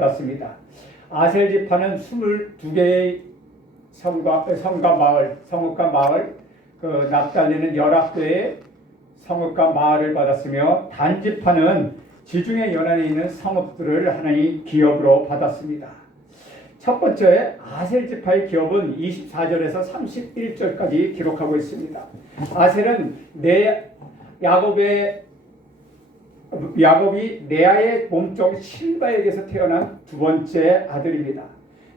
받았습니다. 아셀 지파는 22개의 성읍과 마을, 납달리는 11개의 성읍과 마을을 받았으며 단 지파는 지중해 연안에 있는 성읍들을 하나의 기업으로 받았습니다. 첫 번째 아셀 지파의 기업은 24절에서 31절까지 기록하고 있습니다. 아셀은 야곱이 레아의 몸종 실바에게서 태어난 두 번째 아들입니다.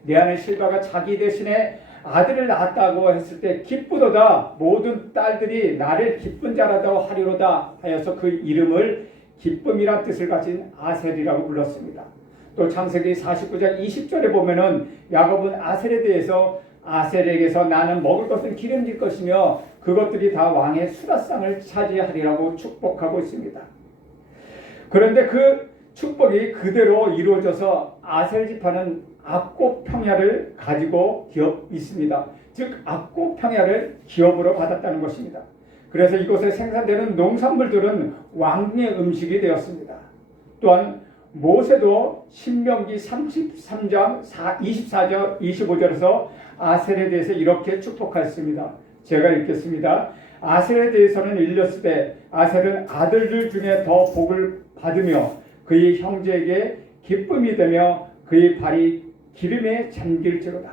레아는 실바가 자기 대신에 아들을 낳았다고 했을 때 기쁘도다 모든 딸들이 나를 기쁜 자라다고 하리로다 하여서 그 이름을 기쁨이란 뜻을 가진 아셀이라고 불렀습니다. 또 창세기 49장 20절에 보면은 야곱은 아셀에 대해서 아셀에게서 나는 먹을 것을 기름질 것이며 그것들이 다 왕의 수라상을 차지하리라고 축복하고 있습니다. 그런데 그 축복이 그대로 이루어져서 아셀 지파는 악곡 평야를 가지고 있습니다. 즉 악곡 평야를 기업으로 받았다는 것입니다. 그래서 이곳에 생산되는 농산물들은 왕의 음식이 되었습니다. 또한 모세도 신명기 33장 24절 25절에서 아셀에 대해서 이렇게 축복하였습니다. 제가 읽겠습니다. 아셀에 대해서는 일렀으되 아셀은 아들들 중에 더 복을 받으며 그의 형제에게 기쁨이 되며 그의 발이 기름에 잠길지로다.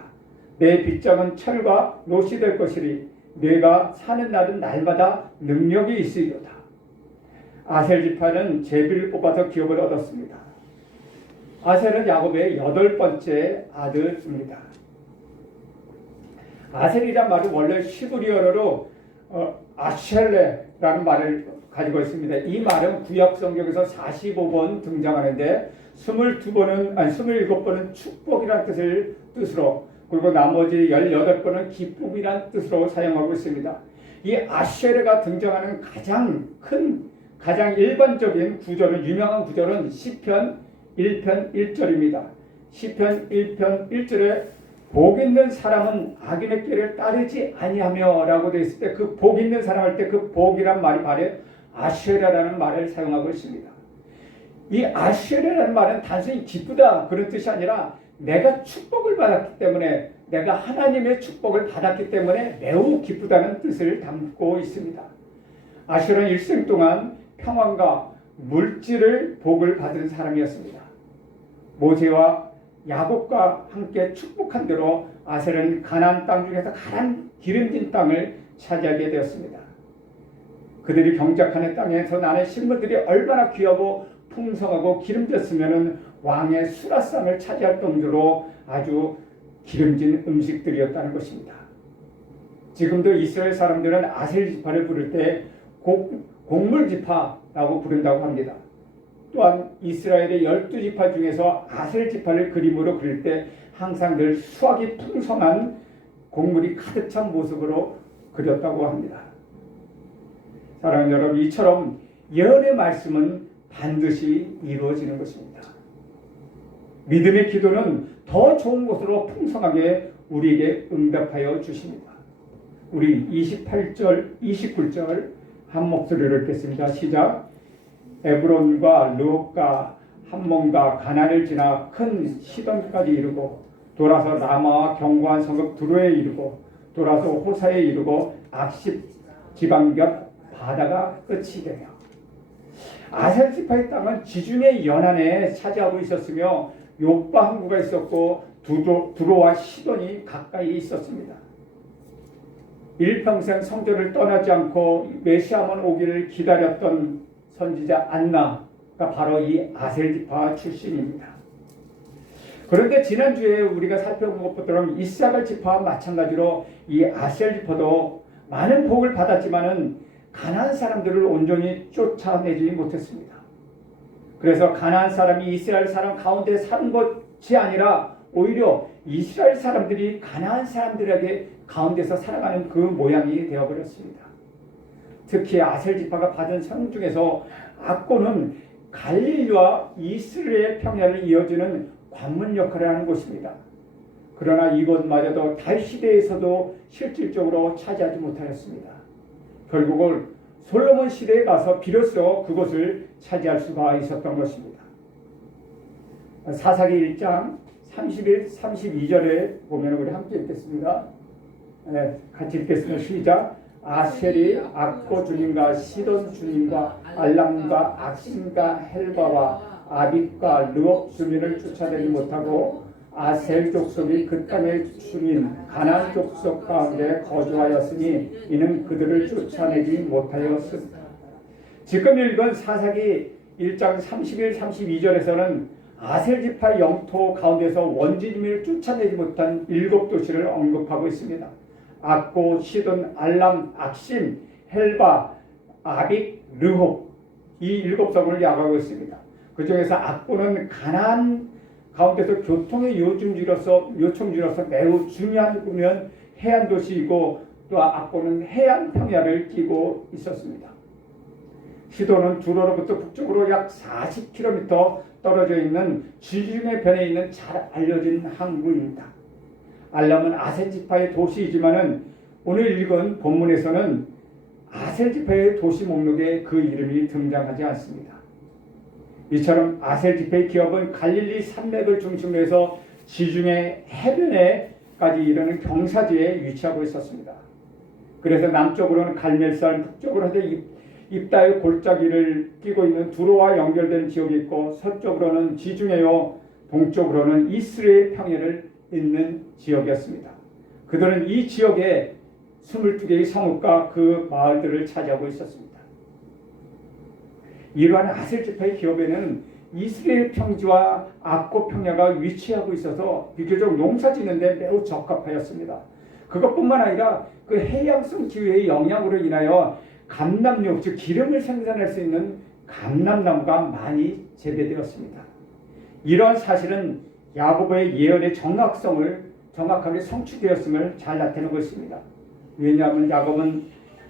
내 빗장은 철과 노시 될 것이리 내가 사는 날은 날마다 능력이 있으리로다. 아셀 지파는 제비를 뽑아서 기업을 얻었습니다. 아셀은 야곱의 8번째 아들입니다. 아셀이란 말은 원래 시브리어로 아쉘레라는 말을 가지고 있습니다. 이 말은 구약 성경에서 45번 등장하는데 27번은 축복이라는 뜻으로 그리고 나머지 18번은 기쁨이라는 뜻으로 사용하고 있습니다. 이 아쉐레가 등장하는 가장 일반적인 구절은 유명한 구절은 시편 1편 1절입니다. 시편 1편 1절에 복 있는 사람은 악인의 길을 따르지 아니하며 라고 되어 있을 때 그 복 있는 사람 할 때 그 복이란 말이 바로 아쉐레라는 말을 사용하고 있습니다. 이 아쉐레라는 말은 단순히 기쁘다 그런 뜻이 아니라 내가 축복을 받았기 때문에 내가 하나님의 축복을 받았기 때문에 매우 기쁘다는 뜻을 담고 있습니다. 아쉐레는 일생 동안 평안과 물질을 복을 받은 사람이었습니다. 모세와 야곱과 함께 축복한 대로 아셀은 가나안 땅 중에서 가장 기름진 땅을 차지하게 되었습니다. 그들이 경작하는 땅에서 나는 식물들이 얼마나 귀하고 풍성하고 기름졌으면 왕의 수라상을 차지할 정도로 아주 기름진 음식들이었다는 것입니다. 지금도 이스라엘 사람들은 아셀 지파를 부를 때 곡물 지파라고 부른다고 합니다. 또한 이스라엘의 12지파 중에서 아셀 지파를 그림으로 그릴 때 항상 늘 수확이 풍성한 곡물이 가득 찬 모습으로 그렸다고 합니다. 사랑하는 여러분, 이처럼 예언의 말씀은 반드시 이루어지는 것입니다. 믿음의 기도는 더 좋은 것으로 풍성하게 우리에게 응답하여 주십니다. 우리 28절, 29절 한 목소리로 읽겠습니다. 시작. 에브론과 르홉과 함몬과 가나를 지나 큰 시돈까지 이르고 돌아서 라마와 견고한 성읍 두로에 이르고 돌아서 호사에 이르고 악십 지방 곁 바다가 끝이 되며 아셀 지파의 땅은 지중해 연안에 차지하고 있었으며 욥바 항구가 있었고 두로와 시돈이 가까이 있었습니다. 일평생 성전을 떠나지 않고 메시아만 오기를 기다렸던 선지자 안나가 바로 이 아셀 지파 출신입니다. 그런데 지난주에 우리가 살펴본 것처럼 이사갈 지파와 마찬가지로 이 아셀 지파도 많은 복을 받았지만은 가나안 사람들을 온전히 쫓아내지 못했습니다. 그래서 가나안 사람이 이스라엘 사람 가운데 사는 것이 아니라 오히려 이스라엘 사람들이 가나안 사람들에게 가운데서 살아가는 그 모양이 되어버렸습니다. 특히 아셀 지파가 받은 성 중에서 악고는 갈릴리와 이스라엘 평야를 이어지는 관문 역할을 하는 곳입니다. 그러나 이곳마저도 다윗시대에서도 실질적으로 차지하지 못하였습니다. 결국은 솔로몬 시대에 가서 비로소 그곳을 차지할 수가 있었던 것입니다. 사사기 1장 31, 32절에 보면 우리 함께 읽겠습니다. 네, 같이 읽겠습니다. 시작. 아셀이 악고 주님과 시돈 주님과 알람과 악신과 헬바와 아빗과 르옥 주민을 쫓아내지 못하고 아셀 족속이 그 땅의 주민 가나안 족속 가운데 거주하였으니 이는 그들을 쫓아내지 못하였습니다. 지금 읽은 사사기 1장 31, 32절에서는 아셀 지파 영토 가운데서 원주민을 쫓아내지 못한 7도시를 언급하고 있습니다. 악고, 시돈, 알람, 악심, 헬바, 아빅, 르홉 이 7성을 야구하고 있습니다. 그 중에서 악고는 가나안 가운데서 교통의 요청지로서 매우 중요한 보면 해안 도시이고 또 악고는 해안 평야를 끼고 있었습니다. 시돈은 두로로부터 북쪽으로 약 40km 떨어져 있는 지중해 변에 있는 잘 알려진 항구입니다. 알람은 아셀 지파의 도시이지만은 오늘 읽은 본문에서는 아셀 지파의 도시 목록에 그 이름이 등장하지 않습니다. 이처럼 아셀 지파의 기업은 갈릴리 산맥을 중심으로 해서 지중해 해변에까지 이르는 경사지에 위치하고 있었습니다. 그래서 남쪽으로는 갈멜산, 북쪽으로는 입다의 골짜기를 끼고 있는 두로와 연결된 지역이 있고 서쪽으로는 지중해요, 동쪽으로는 이스라엘 평야를 잇는 지역이었습니다. 그들은 이 지역에 22개의 성읍과 그 마을들을 차지하고 있었습니다. 이러한 아셀 지파의 기업에는 이스라엘 평지와 악고 평야가 위치하고 있어서 비교적 농사 짓는데 매우 적합하였습니다. 그것뿐만 아니라 그 해양성 기후의 영향으로 인하여 감람육, 즉 기름을 생산할 수 있는 감람나무가 많이 재배되었습니다. 이러한 사실은 야고보의 예언의 정확하게 성취되었음을 잘 나타내고 있습니다. 왜냐하면 야곱은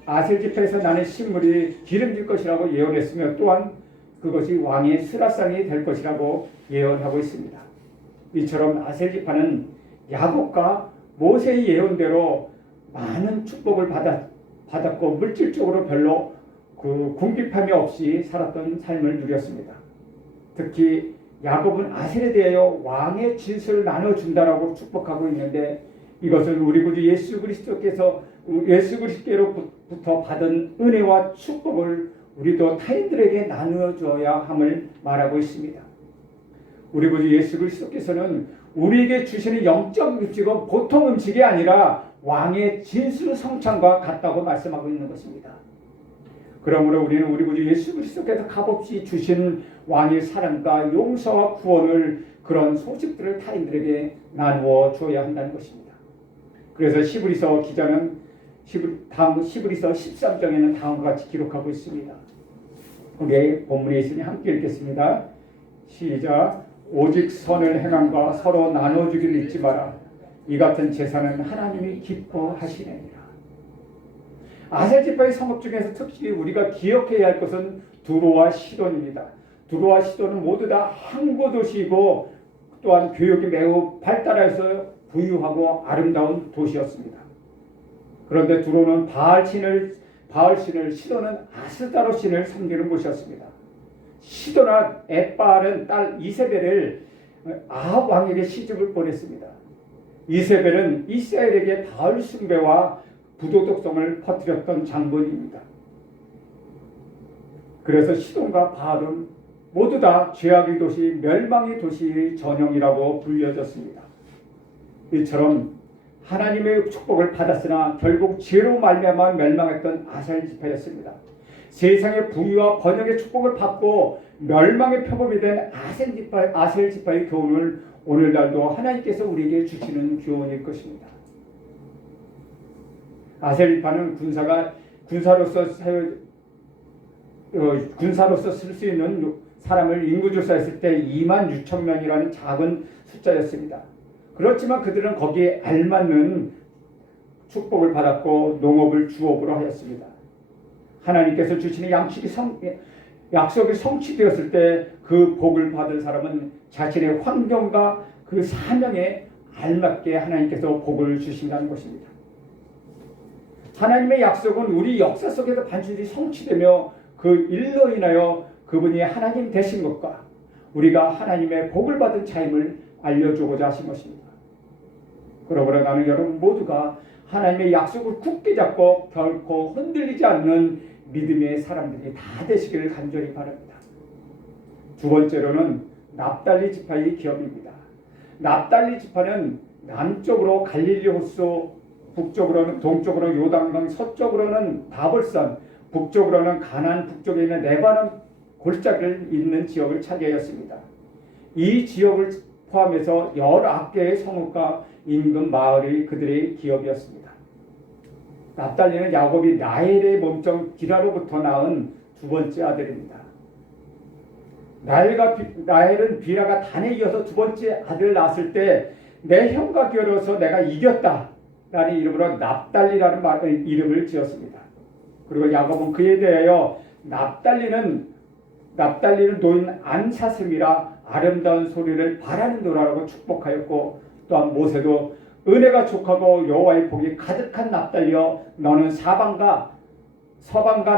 아셀 지파에서 나는 식물이 기름질 것이라고 예언했으며 또한 그것이 왕의 스라상이 될 것이라고 예언하고 있습니다. 이처럼 아셀 지파는 야곱과 모세의 예언대로 많은 축복을 받았고 물질적으로 별로 궁핍함이 없이 살았던 삶을 누렸습니다. 특히 야곱은 아셀에 대하여 왕의 진수를 나눠준다라고 축복하고 있는데 이것은 우리 구주 예수 그리스도로부터 받은 은혜와 축복을 우리도 타인들에게 나누어줘야 함을 말하고 있습니다. 우리 구주 예수 그리스도께서는 우리에게 주시는 영적 음식은 보통 음식이 아니라 왕의 진수성찬과 같다고 말씀하고 있는 것입니다. 그러므로 우리는 우리 구주 예수 그리스도께서 값없이 주신 왕의 사랑과 용서와 구원을 그런 소식들을 타인들에게 나누어 줘야 한다는 것입니다. 그래서 시브리서 기자는 시브리서 13장에는 다음과 같이 기록하고 있습니다. 거기에 본문에 있으니 함께 읽겠습니다. 시작. 오직 선을 행함과 서로 나눠주기를 잊지 마라. 이 같은 제사는 하나님이 기뻐하시느니라. 아셀 지파의 성읍 중에서 특히 우리가 기억해야 할 것은 두로와 시돈입니다. 두로와 시돈은 모두 다 항구 도시이고 또한 교육이 매우 발달해서 부유하고 아름다운 도시였습니다. 그런데 두로는 바알 신을, 시돈은 아스타로 신을 섬기는 곳이었습니다. 시돈과 엣바알은 딸 이세벨을 아합 왕에게 시집을 보냈습니다. 이세벨은 이스라엘에게 바알 숭배와 부도덕성을 퍼뜨렸던 장본입니다. 그래서 시돈과 바알은 모두 다 죄악의 도시, 멸망의 도시의 전형이라고 불려졌습니다. 이처럼 하나님의 축복을 받았으나 결국 죄로 말미암아 멸망했던 아셀 지파였습니다. 세상의 부유와 번영의 축복을 받고 멸망의 표범이 된 아셀 지파의 교훈을 오늘날도 하나님께서 우리에게 주시는 교훈일 것입니다. 아셀 지파는 군사로서 쓸 수 있는 사람을 인구조사했을 때 26,000명이라는 작은 숫자였습니다. 그렇지만 그들은 거기에 알맞는 축복을 받았고 농업을 주업으로 하였습니다. 하나님께서 주시는 약속이 성취되었을 때 그 복을 받은 사람은 자신의 환경과 그 사명에 알맞게 하나님께서 복을 주신다는 것입니다. 하나님의 약속은 우리 역사 속에서 반드시 성취되며 그 일로 인하여 그분이 하나님 되신 것과 우리가 하나님의 복을 받은 자임을 알려주고자 하신 것입니다. 그러므로 나는 여러분 모두가 하나님의 약속을 굳게 잡고 결코 흔들리지 않는 믿음의 사람들이 다 되시기를 간절히 바랍니다. 두 번째로는 납달리 지파의 기업입니다. 납달리 지파는 남쪽으로 갈릴리 호수, 북쪽으로는 동쪽으로 요단강, 서쪽으로는 다볼산, 북쪽으로는 가나안 북쪽에 있는 레바논 골짜기를 잇는 지역을 차지하였습니다. 이 지역을 포함해서 19개의 성읍과 인근 마을이 그들의 기업이었습니다. 납달리는 야곱이 라헬의 몸종 디라로부터 낳은 두 번째 아들입니다. 라헬은 비라가 단에 이어서 두 번째 아들을 낳았을 때 내 형과 겨루어서 내가 이겼다 라는 이름으로 납달리라는 이름을 지었습니다. 그리고 야곱은 그에 대하여 납달리는 노인 암사슴이라 아름다운 소리를 바라는 노라라고 축복하였고, 또한 모세도 은혜가 족하고 여호와의 복이 가득한 납달리여 너는 서방과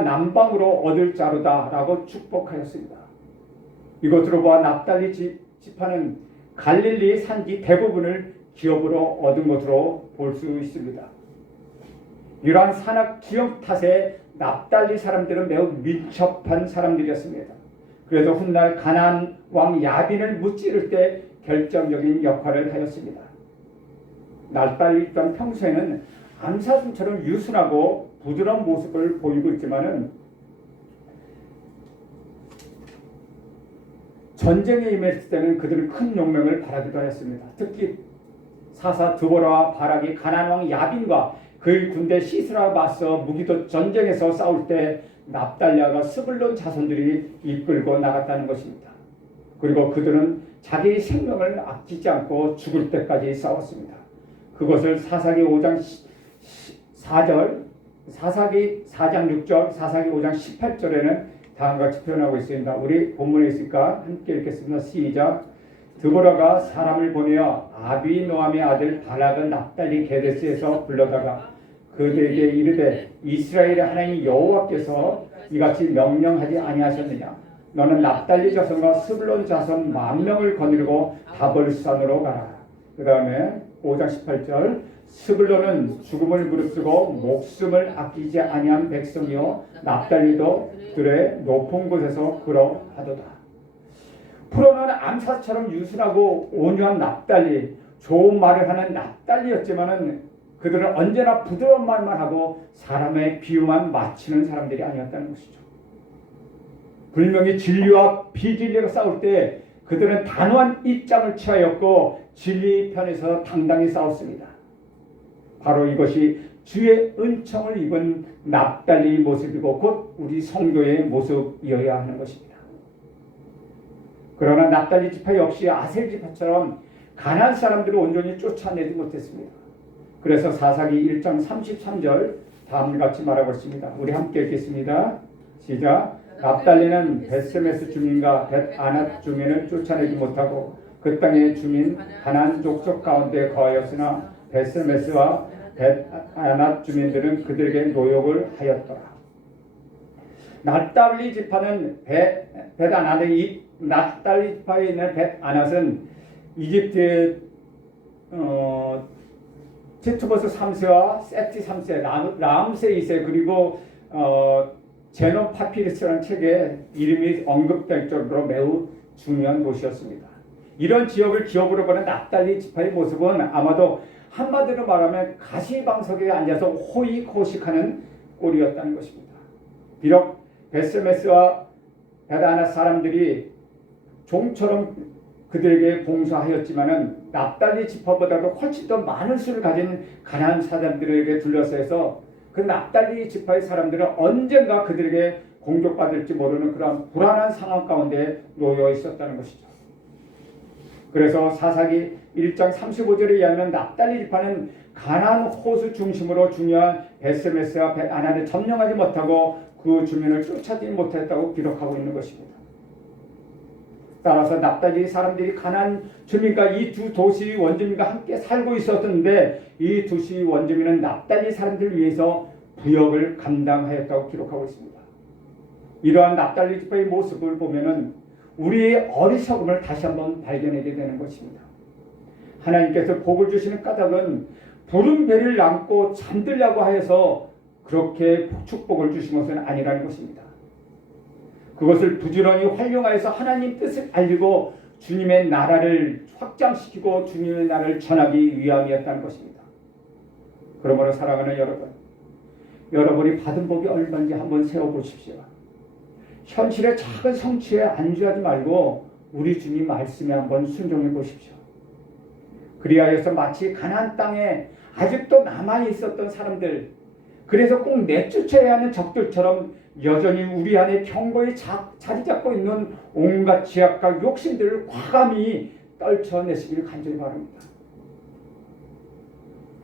남방으로 얻을 자로다 라고 축복하였습니다. 이것으로 보아 납달리 지파는 갈릴리 산지 대부분을 기업으로 얻은 것으로 볼 수 있습니다. 이러한 산악 기업 탓에 납달리 사람들은 매우 민첩한 사람들이었습니다. 그래서 훗날 가나안 왕 야빈을 무찌를 때 결정적인 역할을 하였습니다. 납달리 또한 평소에는 암사슴처럼 유순하고 부드러운 모습을 보이고 있지만은 전쟁에 임했을 때는 그들은 큰 용맹을 바라기도 하였습니다. 특히 사사 드보라와 바락이 가나안 왕 야빈과 그의 군대 시스라와 맞서 무기도 전쟁에서 싸울 때 납달리아가 스불론 자손들이 이끌고 나갔다는 것입니다. 그리고 그들은 자기의 생명을 아끼지 않고 죽을 때까지 싸웠습니다. 그것을 사사기 5장 4절, 사사기 4장 6절, 사사기 5장 18절에는 다음과 같이 표현하고 있습니다. 우리 본문에 있으니까 함께 읽겠습니다. 시작. 드보라가 사람을 보내어 아비노함의 아들 바락을 납달리 게데스에서 불러다가 그들에게 이르되 이스라엘의 하나님 여호와께서 이같이 명령하지 아니하셨느냐. 너는 납달리 자손과 스불론 자손 10,000명을 거느리고 다볼산으로 가라. 그 다음에 5장 18절. 스불론은 죽음을 무릅쓰고 목숨을 아끼지 아니한 백성이요 납달리도 들의 높은 곳에서 그러하도다. 프로는 암사처럼 유순하고 온유한 납달리, 좋은 말을 하는 납달리였지만은 그들은 언제나 부드러운 말만 하고 사람의 비유만 맞추는 사람들이 아니었다는 것이죠. 분명히 진리와 비진리가 싸울 때 그들은 단호한 입장을 취하였고 진리 편에서 당당히 싸웠습니다. 바로 이것이 주의 은총을 입은 납달리 모습이고 곧 우리 성도의 모습이어야 하는 것입니다. 그러나 납달리 지파 역시 아셀 지파처럼 가나안 사람들을 온전히 쫓아내지 못했습니다. 그래서 사사기 1장 33절 다음과 같이 말하고 있습니다. 우리 함께 읽겠습니다. 시작. 납달리는 벳세메스 주민과 벳아낫 주민을 쫓아내지 못하고 그 땅의 주민 가나안 족속 가운데 거하였으나 벳세메스와 벳아낫 주민들은 그들에게 노역을 하였더라. 납달리 지파는 납달리 지파에 있는 벳아낫은 이집트의 티투버스 3세와 세티 3세, 라암세 2세 그리고 제논 파피루스라는 책에 이름이 언급될 정도로 매우 중요한 도시였습니다. 이런 지역을 기업으로 보는 납달리 지파의 모습은 아마도 한마디로 말하면 가시방석에 앉아서 호의호식하는 꼴이었다는 것입니다. 비록 벳세메스와 벳아낫 사람들이 종처럼 그들에게 봉사하였지만은 납달리 지파보다도 훨씬 더 많은 수를 가진 가나안 사람들에게 둘러싸여서 그 납달리 지파의 사람들은 언젠가 그들에게 공격받을지 모르는 그런 불안한 상황 가운데 놓여 있었다는 것이죠. 그래서 사사기 1장 35절에 의하면 납달리 지파는 가나안 호수 중심으로 중요한 벳세메스와 벳아낫을 점령하지 못하고 그 주민을 쫓아내지 못했다고 기록하고 있는 것입니다. 따라서 납달리 사람들이 가나안 주민과 이 두 도시 원주민과 함께 살고 있었는데 이 도시 원주민은 납달리 사람들을 위해서 부역을 감당하였다고 기록하고 있습니다. 이러한 납달리 지파의 모습을 보면은 우리의 어리석음을 다시 한번 발견하게 되는 것입니다. 하나님께서 복을 주시는 까닭은 부른 배를 안고 잠들려고 하여서 그렇게 축복을 주신 것은 아니라는 것입니다. 그것을 부지런히 활용하여서 하나님 뜻을 알리고 주님의 나라를 확장시키고 주님의 나라를 전하기 위함이었다는 것입니다. 그러므로 사랑하는 여러분, 여러분이 받은 복이 얼마인지 한번 세워보십시오. 현실의 작은 성취에 안주하지 말고 우리 주님 말씀에 한번 순종해 보십시오. 그리하여서 마치 가나안 땅에 아직도 남아 있었던 사람들, 그래서 꼭 내쫓아야 하는 적들처럼 여전히 우리 안에 경고에 자리 잡고 있는 온갖 죄악과 욕심들을 과감히 떨쳐내시기를 간절히 바랍니다.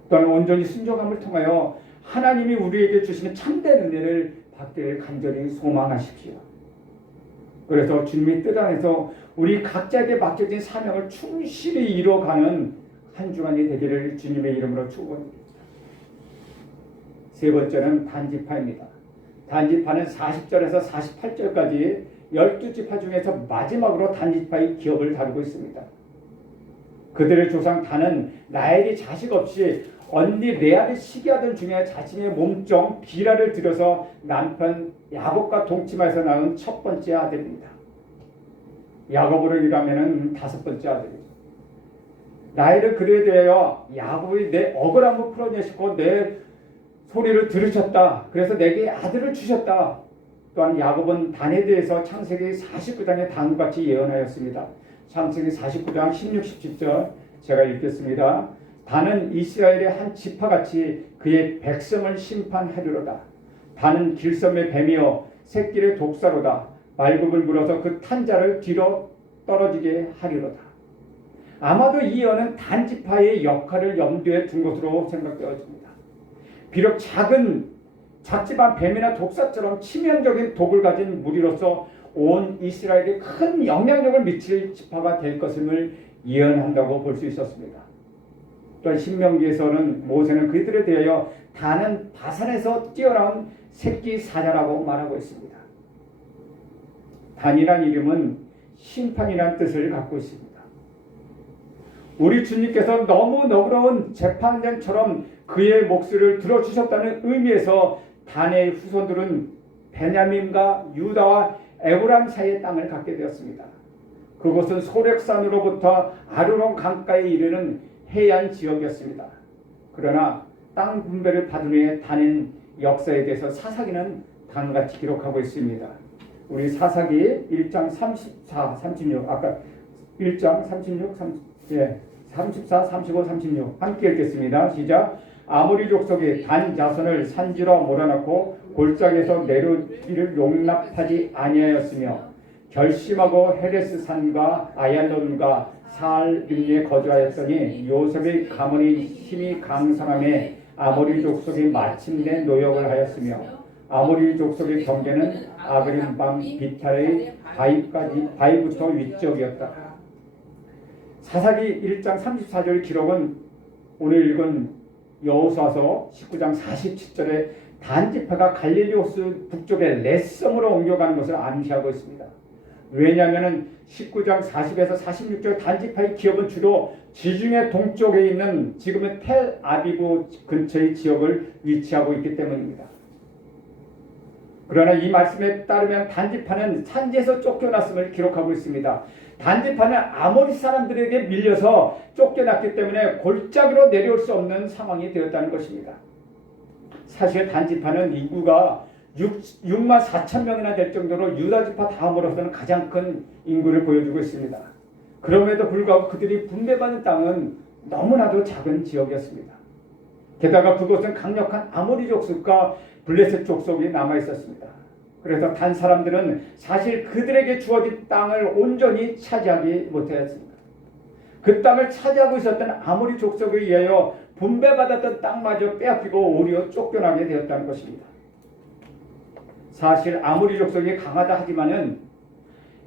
또한 온전히 순종함을 통하여 하나님이 우리에게 주시는 참된 은혜를 받기를 간절히 소망하십시오. 그래서 주님의 뜻 안에서 우리 각자에게 맡겨진 사명을 충실히 이뤄가는 한 주간이 되기를 주님의 이름으로 축원합니다. 세 번째는 단지파입니다. 단지파는 40절에서 48절까지 12지파 중에서 마지막으로 단지파의 기업을 다루고 있습니다. 그들의 조상 단은 라헬이 자식 없이 언니 레아를 시기하던 중에 자신의 몸종 비라를 들여서 남편 야곱과 동침해서 낳은 첫 번째 아들입니다. 야곱으로 일하면은 다섯 번째 아들이죠. 라헬은 그에 대하여 야곱이 내 억울함을 풀어내시고 내 소리를 들으셨다. 그래서 내게 아들을 주셨다. 또한 야곱은 단에 대해서 창세기 49장에 다음과 같이 예언하였습니다. 창세기 49장 16, 17절 제가 읽겠습니다. 단은 이스라엘의 한 지파같이 그의 백성을 심판하리로다. 단은 길섬의 뱀이요 새끼의 독사로다. 말굽을 물어서 그 탄자를 뒤로 떨어지게 하리로다. 아마도 이 예언은 단 지파의 역할을 염두에 둔 것으로 생각되어집니다. 비록 작지만 뱀이나 독사처럼 치명적인 독을 가진 무리로서 온 이스라엘에 큰 영향력을 미칠 지파가 될 것임을 예언한다고 볼 수 있었습니다. 또한 신명기에서는 모세는 그들에 대하여 단은 바산에서 뛰어나온 새끼 사자라고 말하고 있습니다. 단이란 이름은 심판이란 뜻을 갖고 있습니다. 우리 주님께서 너무 너그러운 재판장처럼 그의 목소리를 들어주셨다는 의미에서 단의 후손들은 베냐민과 유다와 에브라임 사이의 땅을 갖게 되었습니다. 그곳은 소렉산으로부터 아르논 강가에 이르는 해안 지역이었습니다. 그러나 땅 분배를 받은 후에 단의 역사에 대해서 사사기는 다음같이 기록하고 있습니다. 우리 사사기 1장 34, 36 아까 1장 36, 34, 35, 36 함께 읽겠습니다. 시작. 아모리 족속이 단 자손을 산지로 몰아넣고 골짜기에서 내려오기를 용납하지 아니하였으며 결심하고 헤레스 산과 아얄론과 사알림에 거주하였더니 요셉의 가문이 힘이 강성함에 아모리 족속이 마침내 노역을 하였으며 아모리 족속의 경계는 아그림방 비탈의 바위부터 위쪽이었다. 사사기 1장 34절 기록은 오늘 읽은 여호수아서 19장 47절에 단지파가 갈릴리호수 북쪽의 렛섬으로 옮겨가는 것을 암시하고 있습니다. 왜냐하면 19장 40에서 46절 단지파의 기업은 주로 지중해 동쪽에 있는 지금의 텔 아비브 근처의 지역을 위치하고 있기 때문입니다. 그러나 이 말씀에 따르면 단지파는 산지에서 쫓겨났음을 기록하고 있습니다. 단지파는 아모리 사람들에게 밀려서 쫓겨났기 때문에 골짜기로 내려올 수 없는 상황이 되었다는 것입니다. 사실 단지파는 인구가 6만 4천 명이나 될 정도로 유다지파 다음으로서는 가장 큰 인구를 보여주고 있습니다. 그럼에도 불구하고 그들이 분배받은 땅은 너무나도 작은 지역이었습니다. 게다가 그곳은 강력한 아모리 족속과 블레셋 족속이 남아 있었습니다. 그래서 단 사람들은 사실 그들에게 주어진 땅을 온전히 차지하지 못하였습니다. 그 땅을 차지하고 있었던 아모리 족속에 의하여 분배받았던 땅마저 빼앗기고 오히려 쫓겨나게 되었다는 것입니다. 사실 아모리 족속이 강하다 하지만은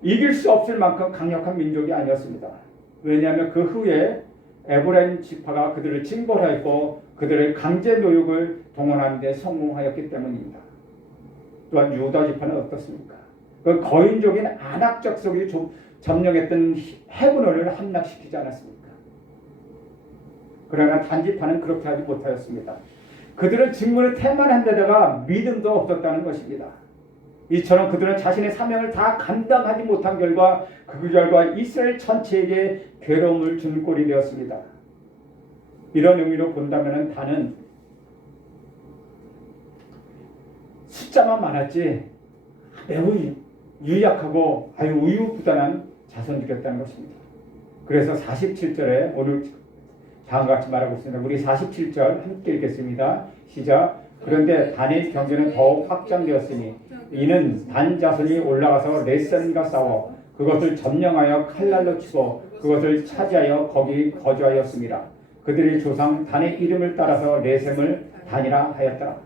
이길 수 없을 만큼 강력한 민족이 아니었습니다. 왜냐하면 그 후에 에브라임 지파가 그들을 징벌하였고 그들의 강제 노역을 동원하는 데 성공하였기 때문입니다. 또한 유다 지파는 어떻습니까? 그 거인족인 아낙 족속이 점령했던 헤브론을 함락시키지 않았습니까? 그러나 단지파는 그렇게 하지 못하였습니다. 그들은 직문을 태만한 데다가 믿음도 없었다는 것입니다. 이처럼 그들은 자신의 사명을 다 감당하지 못한 결과 그 결과 이스라엘 전체에게 괴로움을 준 꼴이 되었습니다. 이런 의미로 본다면 단은 숫자만 많았지 매우 유약하고 아주 우유부단한 자손들이었다는 것입니다. 그래서 47절에 오늘 다음과 같이 말하고 있습니다. 우리 47절 함께 읽겠습니다. 시작. 그런데 단의 경계는 더욱 확장되었으니 이는 단 자손이 올라가서 레센과 싸워 그것을 점령하여 칼날로 치고 그것을 차지하여 거기 거주하였습니다. 그들의 조상 단의 이름을 따라서 레셈을 단이라 하였더라.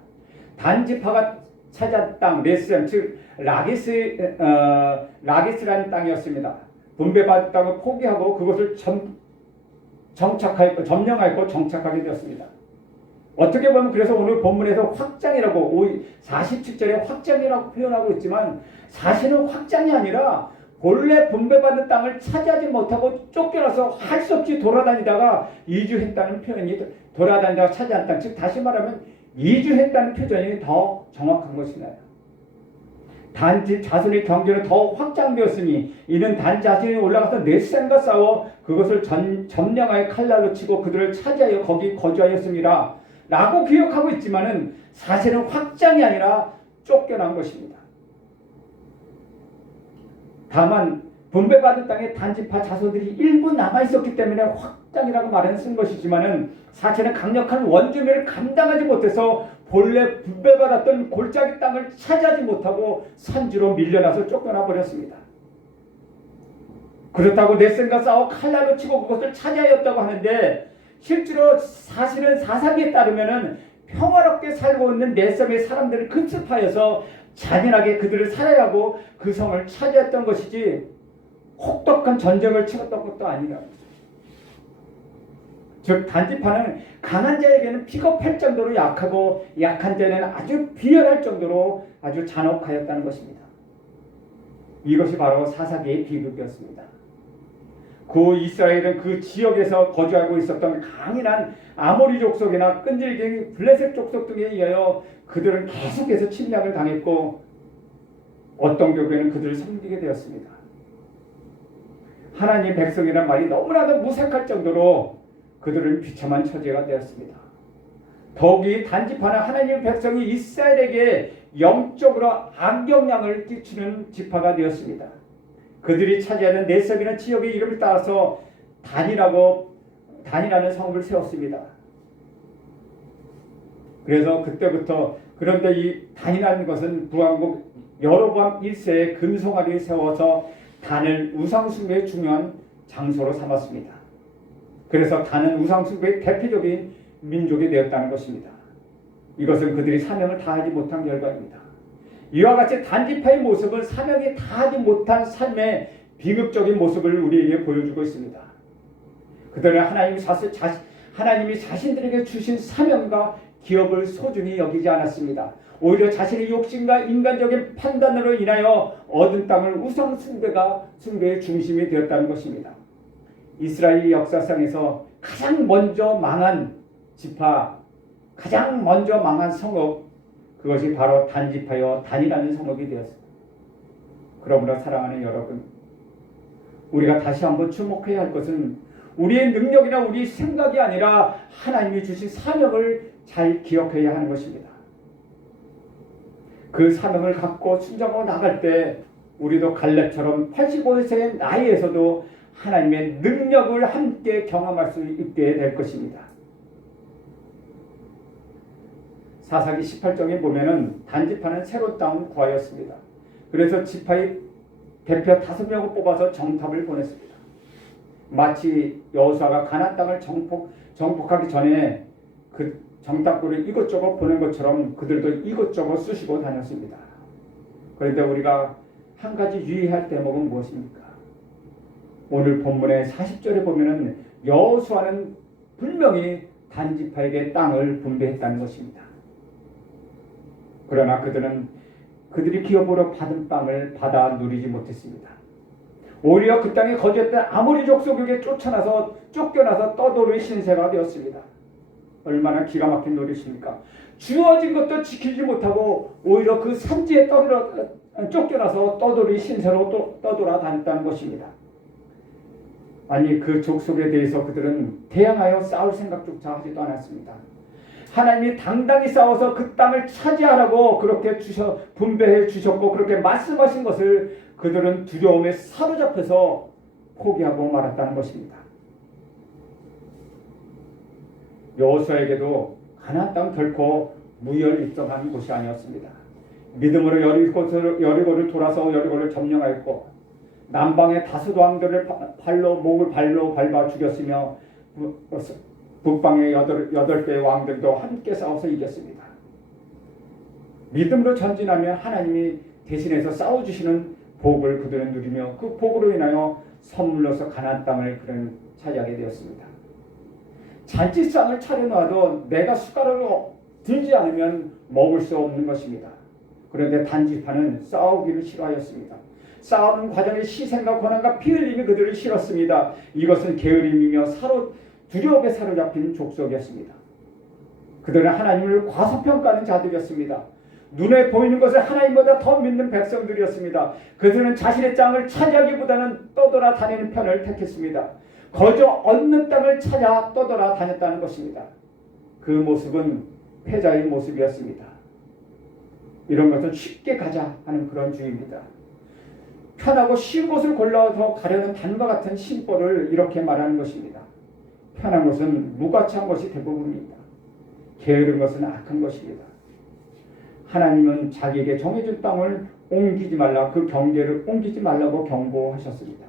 단 지파가 찾은 땅 레셈 즉 라기스라는 땅이었습니다. 분배받은 땅을 포기하고 그것을 점령하였고 정착하게 되었습니다. 어떻게 보면 그래서 오늘 본문에서 확장이라고 47절에 확장이라고 표현하고 있지만 사실은 확장이 아니라 본래 분배받은 땅을 차지하지 못하고 쫓겨나서 할 수 없이 돌아다니다가 이주했다는 표현이 돌아다니다가 차지한 땅, 즉 다시 말하면 이주했다는 표현이 더 정확한 것이네요. 단지 자손의 경제는 더 확장되었으니 이는 단 자손이 올라가서 넷셈과 싸워 그것을 점령하여 칼날로 치고 그들을 차지하여 거기 거주하였습니다. 라고 기억하고 있지만은 사실은 확장이 아니라 쫓겨난 것입니다. 다만 분배받은 땅에 단지파 자손들이 일부 남아있었기 때문에 확장이라고 말은 쓴 것이지만은 사실은 강력한 원주민을 감당하지 못해서 본래 분배받았던 골짜기 땅을 차지하지 못하고 산지로 밀려나서 쫓겨나 버렸습니다. 그렇다고 넷셈과 싸워 칼날로 치고 그것을 차지하였다고 하는데 실제로 사실은 사사기에 따르면은 평화롭게 살고 있는 넷셈의 사람들을 급습하여서 잔인하게 그들을 살해하고 그 성을 차지했던 것이지 혹독한 전쟁을 치렀던 것도 아니라. 즉 단지파는 강한 자에게는 비겁할 정도로 약하고 약한 자에는 아주 비열할 정도로 아주 잔혹하였다는 것입니다. 이것이 바로 사사기의 비극이었습니다. 그 이스라엘은 그 지역에서 거주하고 있었던 강인한 아모리 족속이나 끈질긴 블레셋 족속 등에 의하여 그들은 계속해서 침략을 당했고 어떤 경우에는 그들을 섬기게 되었습니다. 하나님 백성이란 말이 너무나도 무색할 정도로 그들은 비참한 처지가 되었습니다. 더욱이 단지파는 하나님 백성이 이스라엘에게 영적으로 악영향을 끼치는 지파가 되었습니다. 그들이 차지하는 넷셈이라는 지역의 이름을 따라서 단이라는 성읍을 세웠습니다. 그래서 그때부터 그런데 이 단이라는 것은 부왕국 여로보암 1세에 금송아리를 세워서 단을 우상숭배의 중요한 장소로 삼았습니다. 그래서 단은 우상숭배의 대표적인 민족이 되었다는 것입니다. 이것은 그들이 사명을 다하지 못한 결과입니다. 이와 같이 단지파의 모습은 사명이 다하지 못한 삶의 비극적인 모습을 우리에게 보여주고 있습니다. 그들은 하나님이 자신들에게 주신 사명과 기업을 소중히 여기지 않았습니다. 오히려 자신의 욕심과 인간적인 판단으로 인하여 얻은 땅을 우상 숭배의 중심이 되었다는 것입니다. 이스라엘 역사상에서 가장 먼저 망한 지파, 가장 먼저 망한 성읍, 그것이 바로 단지파여 단이라는 성읍이 되었습니다. 그러므로 사랑하는 여러분, 우리가 다시 한번 주목해야 할 것은 우리의 능력이나 우리 생각이 아니라 하나님이 주신 사명을 잘 기억해야 하는 것입니다. 그 사명을 갖고 순종하고 나갈 때 우리도 갈렙처럼 85세의 나이에서도 하나님의 능력을 함께 경험할 수 있게 될 것입니다. 사사기 18장에 보면은 단지파는 새로운 땅을 구하였습니다. 그래서 지파의 대표 5명을 뽑아서 정탐을 보냈습니다. 마치 여호수아가 가나안 땅을 정복하기 전에 그 정탐꾼을 이것저것 보낸 것처럼 그들도 이것저것 쑤시고 다녔습니다. 그런데 우리가 한 가지 유의할 대목은 무엇입니까? 오늘 본문의 40절에 보면은 여호수아는 분명히 단지파에게 땅을 분배했다는 것입니다. 그러나 그들은 그들이 기업으로 받은 땅을 받아 누리지 못했습니다. 오히려 그 땅에 거주했던 아모리 족속에게 쫓겨나서 떠돌이 신세가 되었습니다. 얼마나 기가 막힌 노릇입니까? 주어진 것도 지키지 못하고 오히려 그 산지에 쫓겨나서 떠돌이 신세로 떠돌아 다녔다는 것입니다. 아니, 그 족속에 대해서 그들은 대항하여 싸울 생각조차 하지도 않았습니다. 하나님이 당당히 싸워서 그 땅을 차지하라고 그렇게 분배해 주셨고 그렇게 말씀하신 것을 그들은 두려움에 사로잡혀서 포기하고 말았다는 것입니다. 여호수아에게도 가나안 땅 결코 무혈입성한 곳이 아니었습니다. 믿음으로 여리고를 돌아서 여리고를 점령하였고 남방의 다섯 왕들을 목을 발로 밟아 죽였으며 북방의 여덟 개의 왕들도 함께 싸워서 이겼습니다. 믿음으로 전진하면 하나님이 대신해서 싸워주시는 복을 그들은 누리며 그 복으로 인하여 선물로서 가나안 땅을 그들은 차지하게 되었습니다. 잔치상을 차려놔도 내가 숟가락을 들지 않으면 먹을 수 없는 것입니다. 그런데 단지파는 싸우기를 싫어하였습니다. 싸우는 과정에 희생과 고난과 피 흘림이 그들을 싫었습니다. 이것은 게으름이며 두려움에 사로잡힌 족속이었습니다. 그들은 하나님을 과소평가하는 자들이었습니다. 눈에 보이는 것을 하나님보다 더 믿는 백성들이었습니다. 그들은 자신의 땅을 차지하기보다는 떠돌아 다니는 편을 택했습니다. 거저 얻는 땅을 찾아 떠돌아 다녔다는 것입니다. 그 모습은 패자의 모습이었습니다. 이런 것은 쉽게 가자 하는 그런 주의입니다. 편하고 쉬운 곳을 골라서 가려는 단과 같은 심보를 이렇게 말하는 것입니다. 편한 것은 무가치한 것이 대부분입니다. 게으른 것은 악한 것입니다. 하나님은 자기에게 정해준 땅을 옮기지 말라, 그 경계를 옮기지 말라고 경고하셨습니다.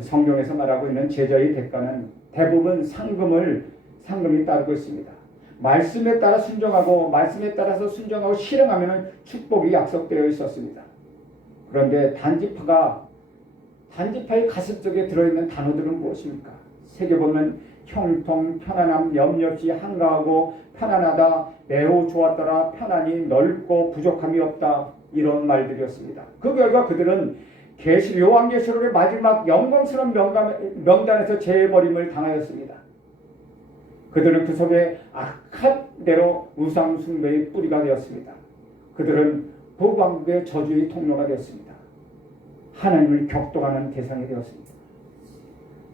성경에서 말하고 있는 제자의 대가는 대부분 상금이 따르고 있습니다. 말씀에 따라 순종하고 말씀에 따라서 순종하고 실행하면 축복이 약속되어 있었습니다. 그런데 단지파의 가슴 속에 들어있는 단어들은 무엇입니까? 새겨보면 형통, 편안함, 염려 없이 한가하고 편안하다, 매우 좋았더라, 편안히 넓고 부족함이 없다, 이런 말들이었습니다. 그 결과 그들은 요한계시록의 마지막 영광스러운 명단에서 재해버림을 당하였습니다. 그들은 그 속에 악한 대로 우상 숭배의 뿌리가 되었습니다. 그들은 북왕국의 저주의 통로가 되었습니다. 하나님을 격동하는 대상이 되었습니다.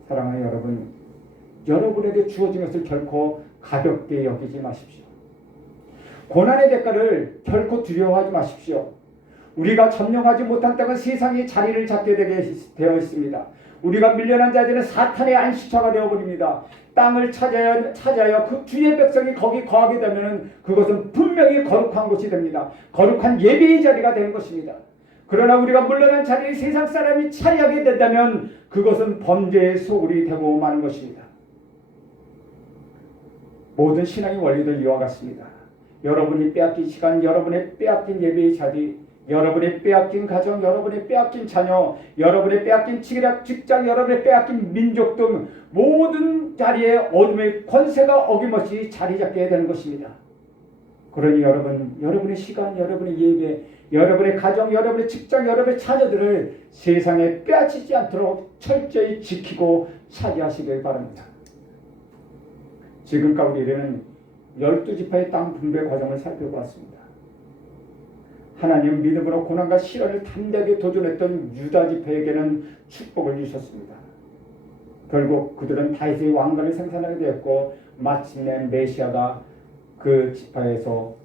사랑하는 여러분, 여러분에게 주어진 것을 결코 가볍게 여기지 마십시오. 고난의 대가를 결코 두려워하지 마십시오. 우리가 점령하지 못한 땅은 세상이 자리를 잡게 되어 있습니다. 우리가 밀려난 자들은 사탄의 안식처가 되어버립니다. 땅을 차지하여 그 주의 백성이 거기 거하게 되면 그것은 분명히 거룩한 곳이 됩니다. 거룩한 예배의 자리가 되는 것입니다. 그러나 우리가 물러난 자리를 세상 사람이 차지하게 된다면 그것은 범죄의 소굴이 되고 마는 것입니다. 모든 신앙의 원리도 이와 같습니다. 여러분이 빼앗긴 시간, 여러분의 빼앗긴 예배의 자리, 여러분의 빼앗긴 가정, 여러분의 빼앗긴 자녀, 여러분의 빼앗긴 직장, 여러분의 빼앗긴 민족 등 모든 자리에 어둠의 권세가 어김없이 자리 잡게 되는 것입니다. 그러니 여러분의 시간, 여러분의 예배, 여러분의 가정, 여러분의 직장, 여러분의 자녀들을 세상에 빼앗기지 않도록 철저히 지키고 차지하시길 바랍니다. 지금까지 우리는 12지파의 땅 분배 과정을 살펴보았습니다. 하나님은 믿음으로 고난과 시련을 담대하게 도전했던 유다 지파에게는 축복을 주셨습니다. 결국 그들은 다윗의 왕관을 생산하게 되었고 마침내 메시아가 그 지파에서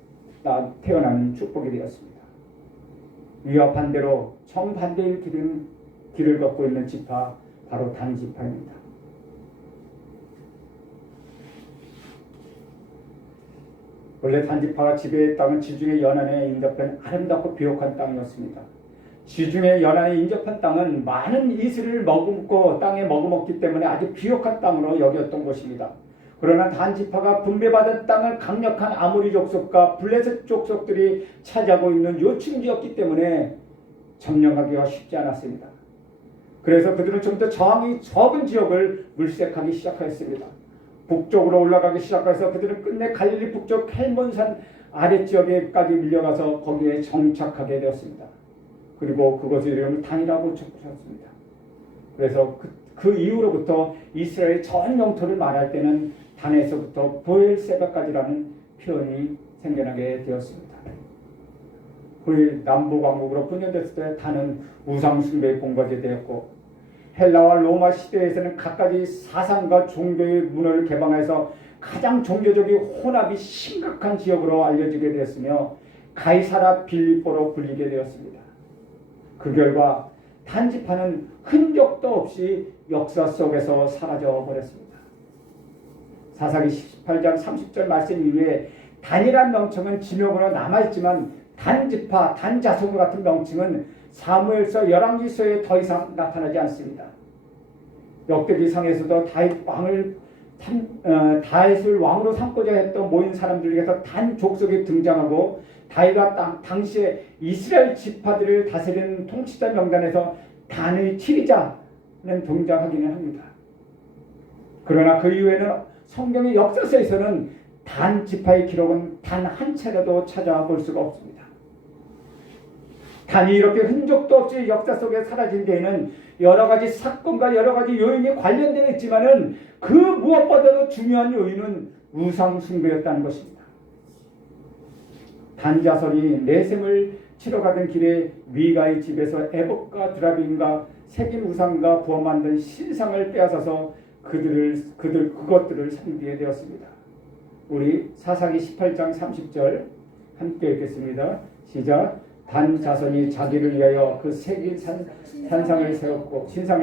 태어나는 축복이 되었습니다. 이와 반대로 정반대의 길을 걷고 있는 지파, 바로 단 지파입니다. 원래 단지파가 지배의 땅은 지중해 연안에 인접한 아름답고 비옥한 땅이었습니다. 지중해 연안에 인접한 땅은 많은 이슬을 땅에 머금었기 때문에 아주 비옥한 땅으로 여겼던 것입니다. 그러나 단지파가 분배받은 땅을 강력한 아모리 족속과 블레셋 족속들이 차지하고 있는 요충지였기 때문에 점령하기가 쉽지 않았습니다. 그래서 그들은 좀 더 저항이 적은 지역을 물색하기 시작하였습니다. 북쪽으로 올라가기 시작해서 그들은 끝내 갈릴리 북쪽 헬몬산 아랫지역에까지 밀려가서 거기에 정착하게 되었습니다. 그리고 그것의 이름을 단이라고 적으셨습니다. 그래서 그 이후로부터 이스라엘 전 영토를 말할 때는 단에서부터 보엘세바까지라는 표현이 생겨나게 되었습니다. 그 남부왕국으로 분열됐을 때 단은 우상숭배의 본거지 되었고, 헬라와 로마 시대에서는 각가지 사상과 종교의 문화를 개방해서 가장 종교적인 혼합이 심각한 지역으로 알려지게 되었으며 가이사라 빌립보로 불리게 되었습니다. 그 결과 단지파는 흔적도 없이 역사 속에서 사라져 버렸습니다. 사사기 18장 30절 말씀 이후에 단이란 명칭은 지명으로 남아있지만 단지파, 단자손 같은 명칭은 사무엘서 열왕기서에 더 이상 나타나지 않습니다. 역대기상에서도 다윗을 왕으로 삼고자 했던 모인 사람들 중에서 단 족속에 등장하고 다윗과 당시에 이스라엘 지파들을 다스리는 통치자 명단에서 단의 지휘자는 등장하기는 합니다. 그러나 그 이후에는 성경의 역사서에서는 단 지파의 기록은 단 한 차례도 찾아볼 수가 없습니다. 단이 이렇게 흔적도 없이 역사 속에 사라진 데에는 여러 가지 사건과 여러 가지 요인이 관련되어 있지만은 그 무엇보다도 중요한 요인은 우상 숭배였다는 것입니다. 단자손이 내셈을 치러 가던 길에 미가의 집에서 에봇과 드라빔과 새긴 우상과 부어 만든 신상을 빼앗아서 그것들을 섬기게 되었습니다. 우리 사사기 18장 30절 함께 읽겠습니다. 시작. 단 자손이 자기를 위하여 그 새긴 신상을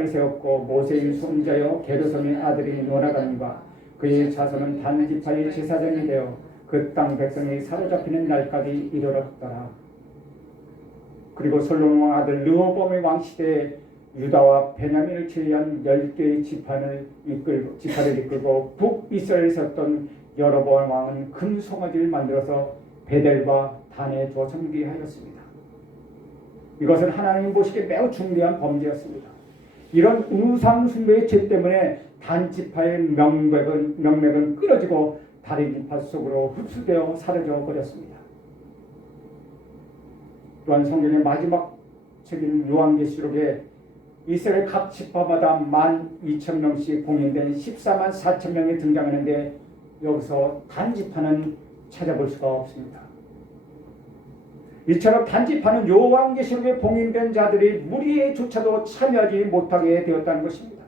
세웠고 모세의 손자여 게르솜의 아들이 노라간과 그의 자손은 단 지파의 제사장이 되어 그 땅 백성이 사로잡히는 날까지 이르렀더라. 그리고 솔로몬 아들 르호보암의 왕 시대에 유다와 베냐민을 제외한 10개의 지파를 이끌고 북이스라엘에 섰던 여로보암 왕은 금 송아지를 만들어서 베델과 단에 두어 섬기하였습니다. 이것은 하나님 보시기에 매우 중대한 범죄였습니다. 이런 우상 숭배의 죄 때문에 단 지파의 명맥은 끊어지고 다른 지파 속으로 흡수되어 사라져 버렸습니다. 또한 성경의 마지막 책인 요한계시록에 이스라엘 각 지파마다 12,000명씩 공인된 14만 4천 명이 등장하는데 여기서 단 지파는 찾아볼 수가 없습니다. 이처럼 단지파는 요한계시록에 봉인된 자들이 무리에조차도 참여하지 못하게 되었다는 것입니다.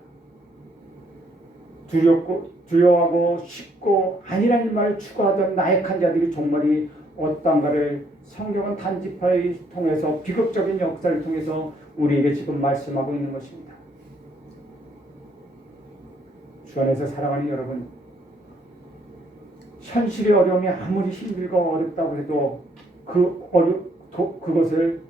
두려워하고 쉽고 아니라는 말을 추구하던 나약한 자들이 종말이 어떠한가를 성경은 단지파를 통해서 비극적인 역사를 통해서 우리에게 지금 말씀하고 있는 것입니다. 주 안에서 사랑하는 여러분, 현실의 어려움이 아무리 힘들고 어렵다고 해도 그것을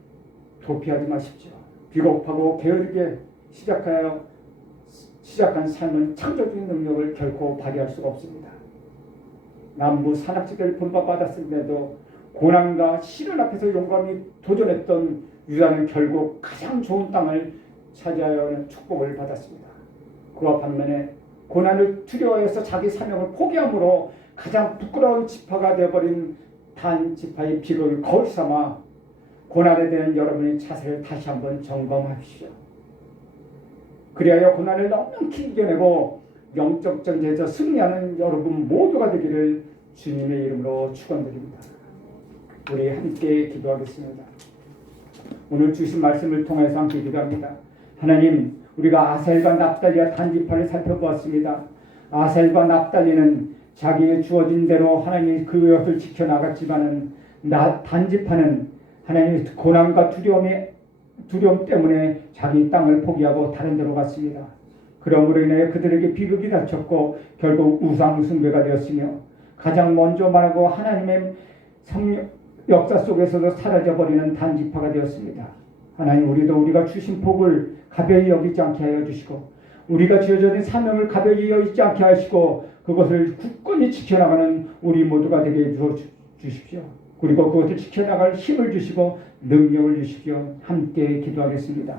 도피하지 마십시오. 비겁하고 게으르게 시작한 삶은 창조적인 능력을 결코 발휘할 수가 없습니다. 남부 산악지대를 본받았을 때도 고난과 시련 앞에서 용감히 도전했던 유다는 결국 가장 좋은 땅을 차지하여 하는 축복을 받았습니다. 그와 반면에 고난을 두려워해서 자기 사명을 포기함으로 가장 부끄러운 지파가 되어버린 단 지파의 비극을 거울 삼아 고난에 대한 여러분의 자세를 다시 한번 점검하십시오. 그리하여 고난을 넉넉히 이겨내고 영적 전쟁에서 승리하는 여러분 모두가 되기를 주님의 이름으로 축원드립니다. 우리 함께 기도하겠습니다. 오늘 주신 말씀을 통해서 함께 기도합니다. 하나님, 우리가 아셀과 납달리와 단지파를 살펴보았습니다. 아셀과 납달리는 자기의 주어진 대로 하나님이 그것을 지켜나갔지만은 단지파는 하나님의 고난과 두려움 때문에 자기 땅을 포기하고 다른 데로 갔습니다. 그러므로 인해 그들에게 비극이 닥쳤고 결국 우상 숭배가 되었으며 가장 먼저 말하고 하나님의 역사 속에서도 사라져버리는 단지파가 되었습니다. 하나님, 우리가 주신 복을 가벼이 여기지 않게 하여 주시고 우리가 주어진 사명을 가벼이 여기지 않게 하시고 그것을 굳건히 지켜나가는 우리 모두가 되게 해 주십시오. 그리고 그것을 지켜나갈 힘을 주시고 능력을 주십시오. 함께 기도하겠습니다.